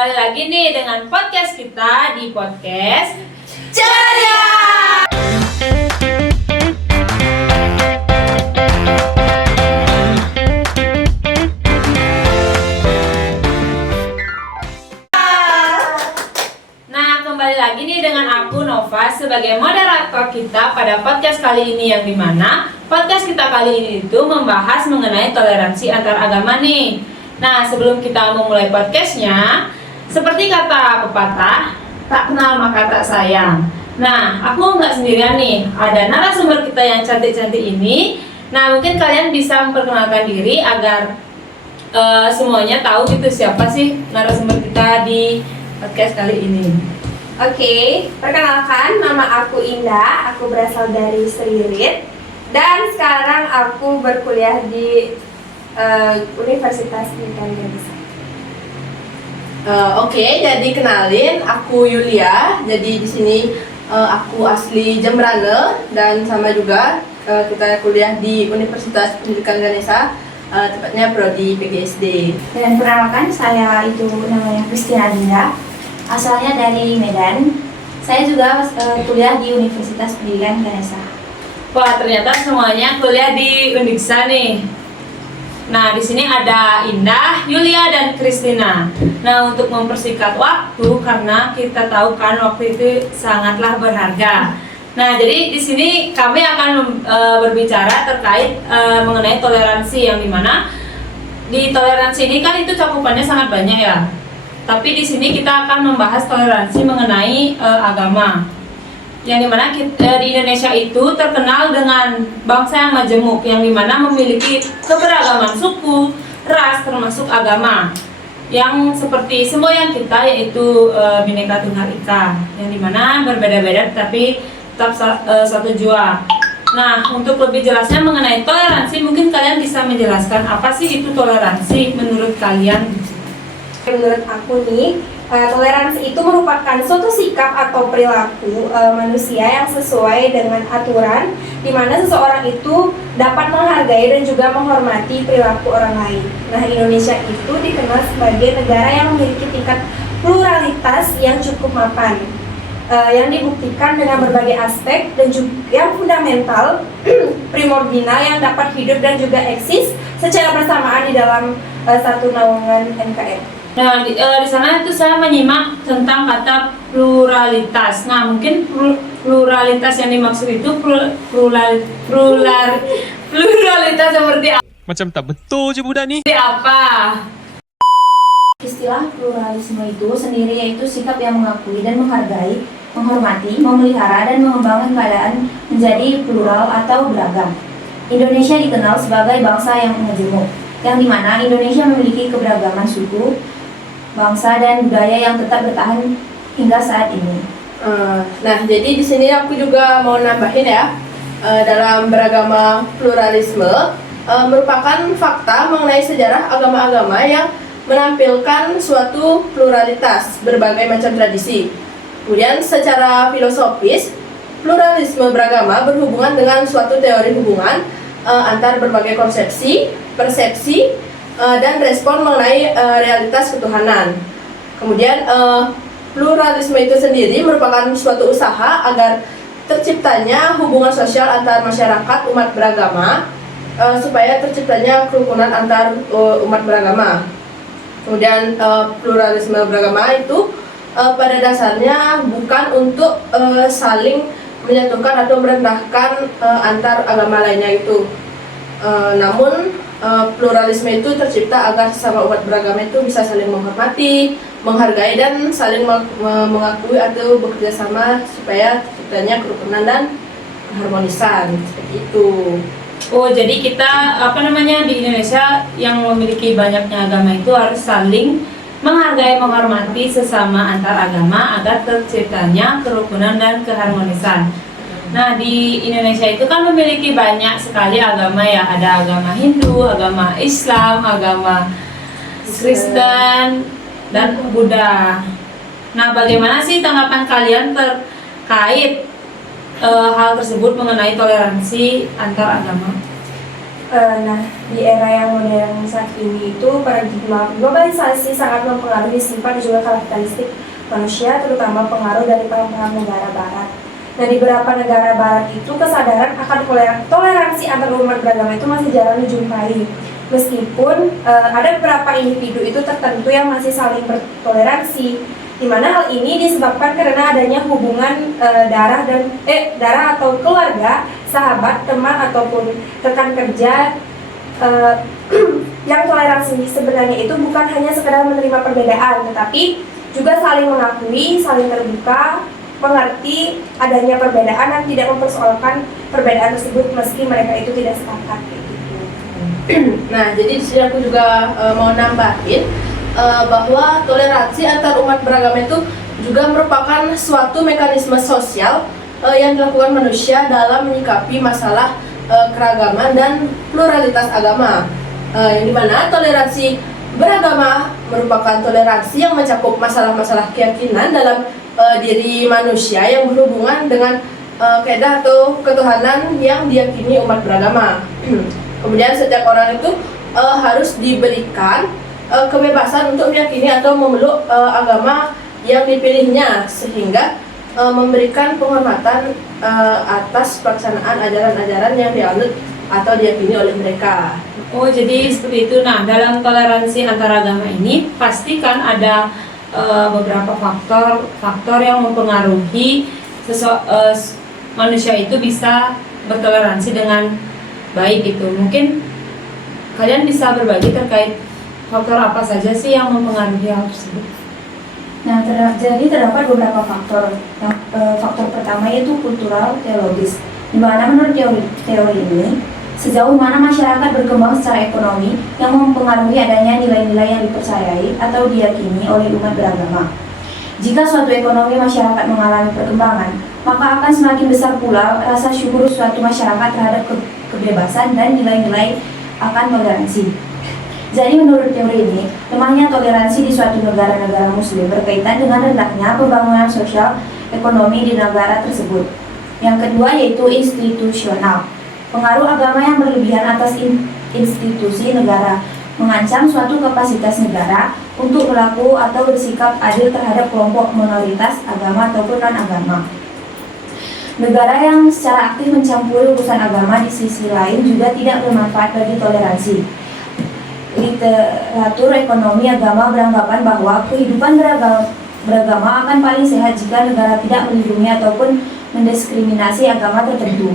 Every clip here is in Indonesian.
kembali lagi nih dengan podcast kita di podcast Ceria. Nah, kembali lagi nih dengan aku Nova sebagai moderator kita pada podcast kali ini, yang dimana podcast kita kali ini itu membahas mengenai toleransi antar agama nih. Nah, sebelum kita memulai podcastnya, seperti kata pepatah, tak kenal maka tak sayang. Nah, aku nggak sendirian nih, ada narasumber kita yang cantik-cantik ini. Nah, mungkin kalian bisa memperkenalkan diri agar semuanya tahu gitu siapa sih narasumber kita di podcast kali ini. Oke, perkenalkan, nama aku Indah, aku berasal dari Seririt, dan sekarang aku berkuliah di Universitas Pendidikan Indonesia. Oke, jadi kenalin, aku Yulia. Jadi di sini aku asli Jembrane dan sama juga kita kuliah di Universitas Pendidikan Indonesia, tepatnya prodi PGSD. Dan perkenalkan, saya itu namanya Christina Dinda, asalnya dari Medan. Saya juga kuliah di Universitas Pendidikan Ganesha. Wah, ternyata semuanya kuliah di Uniksa nih. Nah, di sini ada Indah, Yulia, dan Christina. Nah, untuk mempersingkat waktu, karena kita tahu kan waktu itu sangatlah berharga. Nah, jadi di sini kami akan berbicara terkait mengenai toleransi, yang dimana di toleransi ini kan itu cakupannya sangat banyak ya. Tapi di sini kita akan membahas toleransi mengenai agama. Yang dimana di Indonesia itu terkenal dengan bangsa yang majemuk, yang dimana memiliki keberagaman suku, ras, termasuk agama yang seperti semboyan kita, yaitu Bhinneka Tunggal Ika, yang dimana berbeda-beda tapi tetap satu jua. Nah, untuk lebih jelasnya mengenai toleransi, mungkin kalian bisa menjelaskan apa sih itu toleransi menurut kalian? Menurut aku nih, toleransi itu merupakan suatu sikap atau perilaku manusia yang sesuai dengan aturan, di mana seseorang itu dapat menghargai dan juga menghormati perilaku orang lain. Nah, Indonesia itu dikenal sebagai negara yang memiliki tingkat pluralitas yang cukup mapan, yang dibuktikan dengan berbagai aspek dan juga yang fundamental, primordial, yang dapat hidup dan juga eksis secara bersamaan di dalam satu naungan NKRI. Nah, di sana itu saya menyimak tentang kata pluralitas. Nah, mungkin pluralitas yang dimaksud itu pluralitas seperti Macam tak betul je budak ni. apa? Istilah pluralisme itu sendiri yaitu sikap yang mengakui dan menghargai, menghormati, memelihara, dan mengembangkan keadaan menjadi plural atau beragam. Indonesia dikenal sebagai bangsa yang majemuk, yang dimana Indonesia memiliki keberagaman suku, bangsa, dan budaya yang tetap bertahan hingga saat ini. Nah, jadi di sini aku juga mau nambahin ya, dalam beragama pluralisme merupakan fakta mengenai sejarah agama-agama yang menampilkan suatu pluralitas berbagai macam tradisi. Kemudian secara filosofis, pluralisme beragama berhubungan dengan suatu teori hubungan antar berbagai konsepsi, persepsi, dan respon mengenai realitas ketuhanan. Kemudian pluralisme itu sendiri merupakan suatu usaha agar terciptanya hubungan sosial antar masyarakat umat beragama, supaya terciptanya kerukunan antar umat beragama. Kemudian pluralisme beragama itu pada dasarnya bukan untuk saling menyatukan atau merendahkan antar agama lainnya itu. Namun pluralisme itu tercipta agar sesama umat beragama itu bisa saling menghormati, menghargai, dan saling mengakui atau bekerja sama supaya terciptanya kerukunan dan keharmonisan, seperti itu. Oh, jadi kita di Indonesia yang memiliki banyaknya agama itu harus saling menghargai, menghormati sesama antar agama agar terciptanya kerukunan dan keharmonisan. Nah, di Indonesia itu kan memiliki banyak sekali agama ya. Ada agama Hindu, agama Islam, agama Kristen, dan Buddha. Nah, bagaimana sih tanggapan kalian terkait hal tersebut mengenai toleransi antar agama? Nah, di era yang modern saat ini itu paradigma globalisasi sangat mempengaruhi sifat dan juga karakteristik manusia, terutama pengaruh dari paham-paham negara barat. Nah, di beberapa negara barat itu kesadaran akan toleransi antar umat beragama itu masih jarang dijumpai. Meskipun ada beberapa individu itu tertentu yang masih saling bertoleransi, di mana hal ini disebabkan karena adanya hubungan darah atau keluarga, sahabat, teman ataupun rekan kerja yang toleransi sebenarnya itu bukan hanya sekedar menerima perbedaan, tetapi juga saling mengakui, saling terbuka, mengerti adanya perbedaan dan tidak mempersoalkan perbedaan tersebut meski mereka itu tidak sepakat. Nah, jadi di sini aku juga mau nambahin bahwa toleransi antar umat beragama itu juga merupakan suatu mekanisme sosial yang dilakukan manusia dalam menyikapi masalah keragaman dan pluralitas agama. Yang dimana toleransi beragama merupakan toleransi yang mencakup masalah-masalah keyakinan dalam diri manusia yang berhubungan dengan kaidah atau ketuhanan yang diyakini umat beragama. Kemudian setiap orang itu harus diberikan kebebasan untuk meyakini atau memeluk agama yang dipilihnya, sehingga memberikan penghormatan atas pelaksanaan ajaran-ajaran yang dianut atau diyakini oleh mereka. Oh, jadi seperti itu. Nah, dalam toleransi antar agama ini pastikan ada beberapa faktor yang mempengaruhi manusia itu bisa bertoleransi dengan baik gitu. Mungkin kalian bisa berbagi terkait faktor apa saja sih yang mempengaruhi hal tersebut? Nah, jadi terdapat beberapa faktor. Faktor pertama yaitu kultural teologis, di mana menurut teori ini sejauh mana masyarakat berkembang secara ekonomi yang mempengaruhi adanya nilai-nilai yang dipercayai atau diyakini oleh umat beragama. Jika suatu ekonomi masyarakat mengalami perkembangan, maka akan semakin besar pula rasa syukur suatu masyarakat terhadap kebebasan dan nilai-nilai akan toleransi. Jadi menurut teori ini, lemahnya toleransi di suatu negara-negara muslim berkaitan dengan rendahnya pembangunan sosial ekonomi di negara tersebut. Yang kedua yaitu institusional. Pengaruh agama yang berlebihan atas institusi negara mengancam suatu kapasitas negara untuk berlaku atau bersikap adil terhadap kelompok minoritas agama ataupun non-agama. Negara yang secara aktif mencampuri urusan agama di sisi lain juga tidak bermanfaat bagi toleransi. Literatur ekonomi agama beranggapan bahwa kehidupan beragama akan paling sehat jika negara tidak melindungi ataupun mendiskriminasi agama tertentu.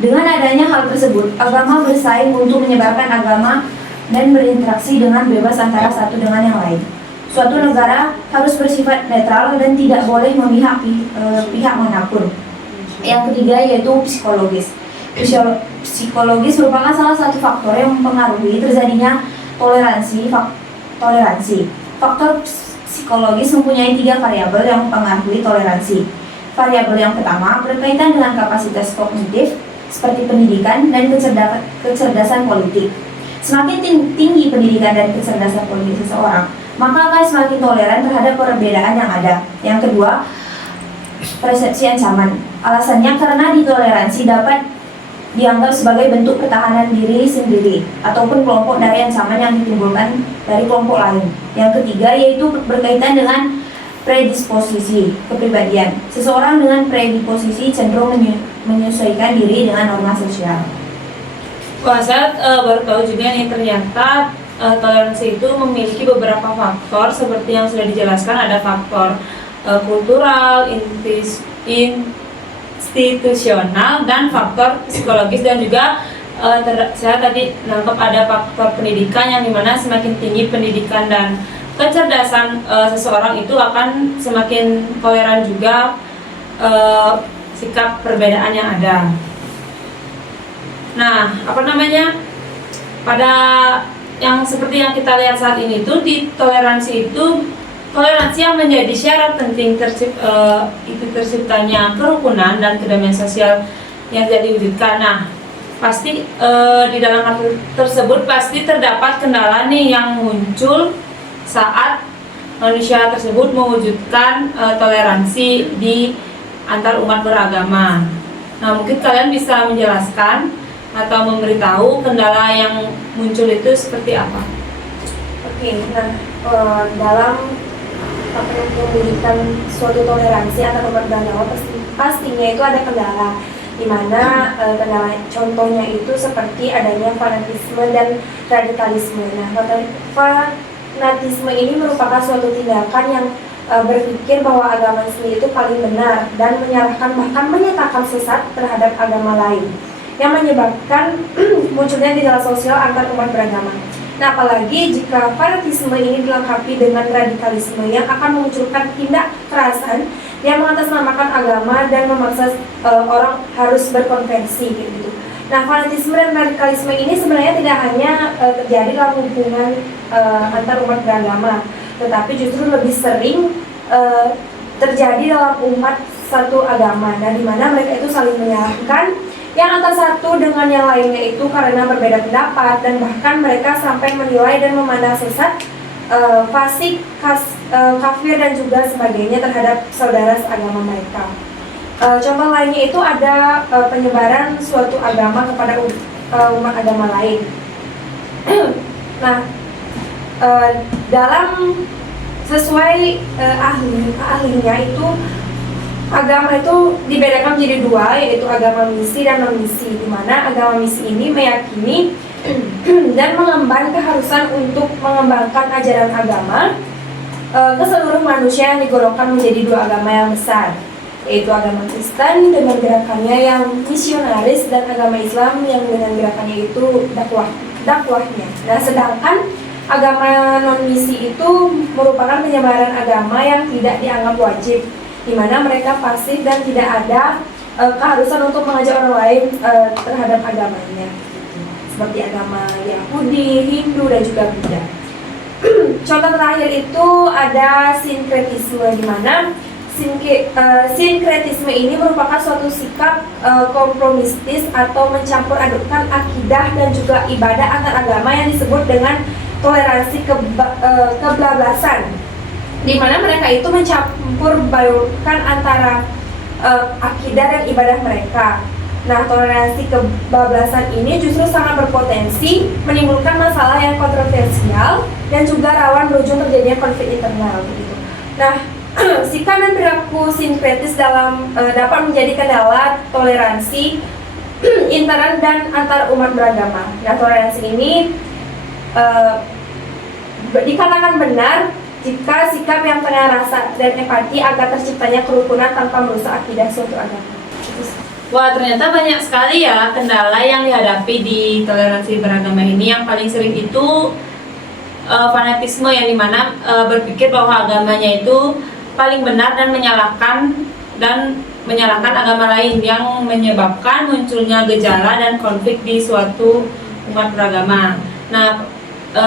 Dengan adanya hal tersebut, agama bersaing untuk menyebarkan agama dan berinteraksi dengan bebas antara satu dengan yang lain. Suatu negara harus bersifat netral dan tidak boleh memihak pihak manapun. Yang ketiga yaitu psikologis. Psikologis merupakan salah satu faktor yang mempengaruhi terjadinya toleransi. Faktor psikologis mempunyai 3 variabel yang mempengaruhi toleransi. Variabel yang pertama berkaitan dengan kapasitas kognitif seperti pendidikan dan kecerdasan politik. Semakin tinggi pendidikan dan kecerdasan politik seseorang, maka akan semakin toleran terhadap perbedaan yang ada. Yang kedua, persepsi ancaman. Alasannya karena ditoleransi dapat dianggap sebagai bentuk pertahanan diri sendiri ataupun kelompok dari ancaman yang ditimbulkan dari kelompok lain. Yang ketiga yaitu berkaitan dengan predisposisi kepribadian. Seseorang dengan predisposisi cenderung menyesuaikan diri dengan norma sosial. Wah, saya baru tahu juga nih ternyata toleransi itu memiliki beberapa faktor seperti yang sudah dijelaskan. Ada faktor kultural, institusional, dan faktor psikologis, dan juga saya tadi nangkep ada faktor pendidikan yang dimana semakin tinggi pendidikan dan kecerdasan seseorang itu akan semakin toleran juga sikap perbedaan yang ada. Nah, pada yang seperti yang kita lihat saat ini tuh di toleransi yang menjadi syarat penting terciptanya kerukunan dan kedamaian sosial yang jadi wujudkan. Nah, pasti di dalam hal tersebut pasti terdapat kendala nih yang muncul saat manusia tersebut mewujudkan toleransi di antar umat beragama. Nah, mungkin kalian bisa menjelaskan atau memberitahu kendala yang muncul itu seperti apa? Oke, nah dalam memberikan suatu toleransi antar umat beragama pastinya itu ada kendala, di mana kendala contohnya itu seperti adanya fanatisme dan radikalisme. Nah, fanatisme ini merupakan suatu tindakan yang berpikir bahwa agama sendiri itu paling benar dan menyalahkan bahkan menyatakan sesat terhadap agama lain, yang menyebabkan munculnya gejala sosial antar umat beragama. Nah, apalagi jika fanatisme ini dilengkapi dengan radikalisme yang akan memunculkan tindak kekerasan yang mengatasnamakan agama dan memaksa orang harus berkonversi gitu. Nah, fanatisme dan radikalisme ini sebenarnya tidak hanya terjadi dalam hubungan antar umat beragama, tetapi justru lebih sering terjadi dalam umat satu agama. Nah, di mana mereka itu saling menyalahkan yang antara satu dengan yang lainnya itu karena berbeda pendapat, dan bahkan mereka sampai menilai dan memandang sesat, fasik, kafir dan juga sebagainya terhadap saudara seagama mereka. Contoh lainnya itu ada penyebaran suatu agama kepada umat agama lain. Nah, dalam sesuai ahlinya itu agama itu dibedakan menjadi dua, yaitu agama misi dan non-misi, di mana agama misi ini meyakini dan mengemban keharusan untuk mengembangkan ajaran agama ke seluruh manusia yang digolongkan menjadi dua agama yang besar, yaitu agama Kristen dengan gerakannya yang misionaris dan agama Islam yang dengan gerakannya itu dakwahnya. Nah, sedangkan agama non-misi itu merupakan penyebaran agama yang tidak dianggap wajib, di mana mereka pasif dan tidak ada keharusan untuk mengajak orang lain terhadap agamanya, seperti agama Yahudi, Hindu, dan juga Buddha. Contoh terakhir itu ada sinkretisme, di mana sinkretisme ini merupakan suatu sikap kompromistis atau mencampur adukkan akidah dan juga ibadah antar agama yang disebut dengan toleransi kebablasan, di mana mereka itu mencampur baurkan antara akidah dan ibadah mereka. Nah, toleransi kebablasan ini justru sangat berpotensi menimbulkan masalah yang kontroversial dan juga rawan berujung terjadinya konflik internal begitu. Nah, sikap dan perilaku sinkretis dapat menjadi kendala toleransi intern dan antar umat beragama. Nah, toleransi ini dikatakan benar jika sikap yang tengah rasa dan empati agar terciptanya kerukunan tanpa merusak akidah suatu agama. Wah, ternyata banyak sekali ya kendala yang dihadapi di toleransi beragama ini. Yang paling sering itu fanatisme, yang dimana berpikir bahwa agamanya itu paling benar dan menyalahkan agama lain, yang menyebabkan munculnya gejala dan konflik di suatu umat beragama. Nah,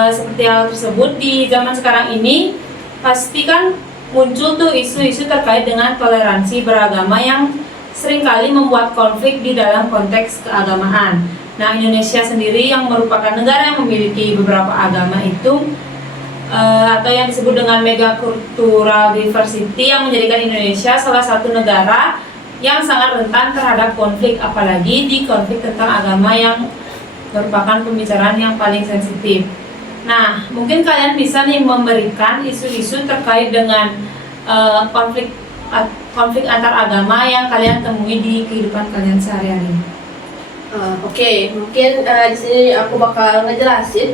seperti hal tersebut di zaman sekarang ini pasti kan muncul tuh isu-isu terkait dengan toleransi beragama yang seringkali membuat konflik di dalam konteks keagamaan. Nah, Indonesia sendiri yang merupakan negara yang memiliki beberapa agama itu atau yang disebut dengan megakultural diversity, yang menjadikan Indonesia salah satu negara yang sangat rentan terhadap konflik, apalagi di konflik tentang agama yang merupakan pembicaraan yang paling sensitif. Nah, mungkin kalian bisa nih memberikan isu-isu terkait dengan konflik antar agama yang kalian temui di kehidupan kalian sehari-hari. Oke, mungkin di sini aku bakal ngejelasin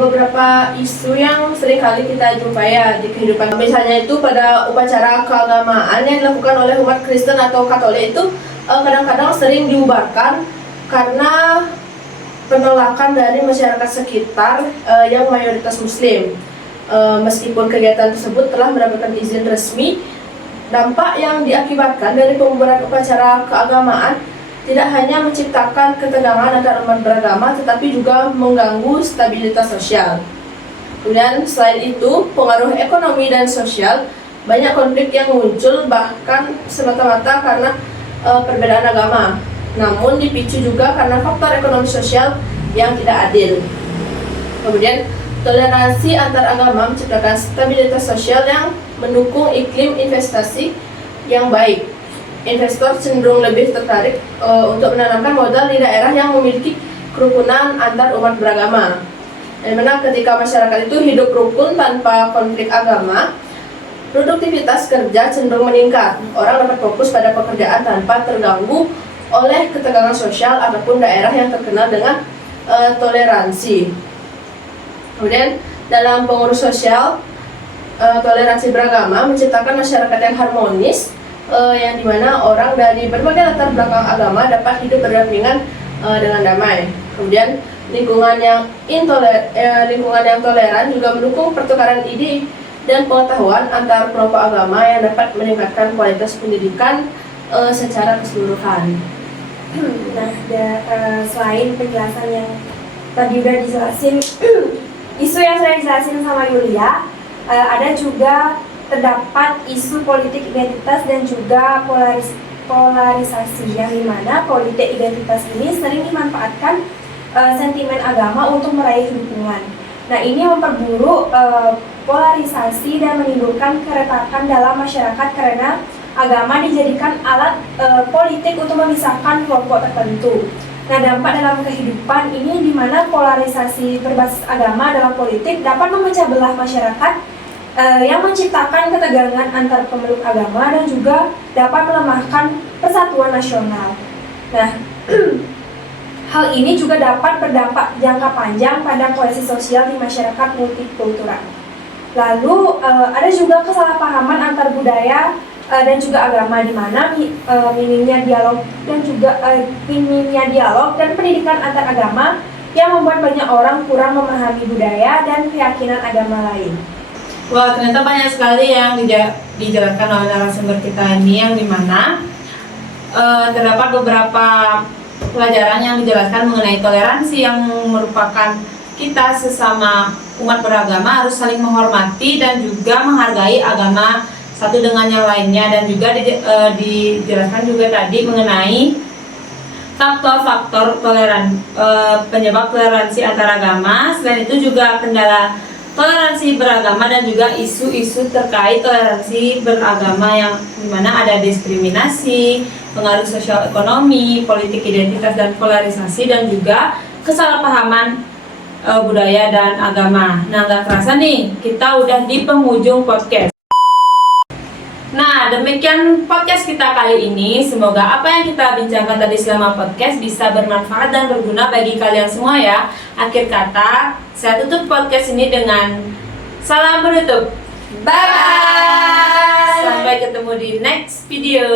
beberapa isu yang sering kali kita jumpai ya di kehidupan. Misalnya itu pada upacara keagamaan yang dilakukan oleh umat Kristen atau Katolik itu kadang-kadang sering dibubarkan karena penolakan dari masyarakat sekitar yang mayoritas Muslim. Meskipun kegiatan tersebut telah mendapatkan izin resmi, dampak yang diakibatkan dari pembubaran upacara keagamaan tidak hanya menciptakan ketegangan antar umat beragama, tetapi juga mengganggu stabilitas sosial. Kemudian selain itu, pengaruh ekonomi dan sosial, banyak konflik yang muncul bahkan semata-mata karena perbedaan agama, namun dipicu juga karena faktor ekonomi sosial yang tidak adil. Kemudian toleransi antar agama menciptakan stabilitas sosial yang mendukung iklim investasi yang baik. investor cenderung lebih tertarik untuk menanamkan modal di daerah yang memiliki kerukunan antar umat beragama. Dan mana ketika masyarakat itu hidup rukun tanpa konflik agama, produktivitas kerja cenderung meningkat. Orang dapat fokus pada pekerjaan tanpa terganggu oleh ketegangan sosial ataupun daerah yang terkenal dengan toleransi. Kemudian dalam pengurus sosial, toleransi beragama menciptakan masyarakat yang harmonis, yang dimana orang dari berbagai latar belakang agama dapat hidup berdampingan dengan damai. Kemudian lingkungan yang toleran juga mendukung pertukaran ide dan pengetahuan antar kelompok agama yang dapat meningkatkan kualitas pendidikan secara keseluruhan. Nah, selain penjelasan yang tadi udah dijelasin, isu yang sudah dijelasin sama Yulia, ada juga terdapat isu politik identitas dan juga polarisasi, yang dimana politik identitas ini sering dimanfaatkan sentimen agama untuk meraih dukungan. Nah, ini memperburuk polarisasi dan menimbulkan keretakan dalam masyarakat karena agama dijadikan alat politik untuk memisahkan kelompok tertentu. Nah, dampak dalam kehidupan ini di mana polarisasi berbasis agama dalam politik dapat memecah belah masyarakat yang menciptakan ketegangan antar pemeluk agama dan juga dapat melemahkan persatuan nasional. Nah, hal ini juga dapat berdampak jangka panjang pada kohesi sosial di masyarakat multikultural. Lalu ada juga kesalahpahaman antar budaya dan juga agama, di mana minimnya dialog dan pendidikan antar agama yang membuat banyak orang kurang memahami budaya dan keyakinan agama lain. Wah, ternyata banyak sekali yang dijelaskan oleh narasumber kita ini, yang dimana terdapat beberapa pelajaran yang dijelaskan mengenai toleransi, yang merupakan kita sesama umat beragama harus saling menghormati dan juga menghargai agama satu dengan yang lainnya, dan juga dijelaskan juga tadi mengenai faktor-faktor penyebab toleransi antar agama. Selain itu juga kendala toleransi beragama dan juga isu-isu terkait toleransi beragama, yang dimana ada diskriminasi, pengaruh sosial ekonomi, politik identitas dan polarisasi, dan juga kesalahpahaman budaya dan agama. Nah, nggak kerasa nih, kita udah di penghujung podcast. Nah, demikian podcast kita kali ini. Semoga apa yang kita bincangkan tadi selama podcast bisa bermanfaat dan berguna bagi kalian semua ya. Akhir kata, saya tutup podcast ini dengan salam penutup. Bye! Sampai ketemu di next video.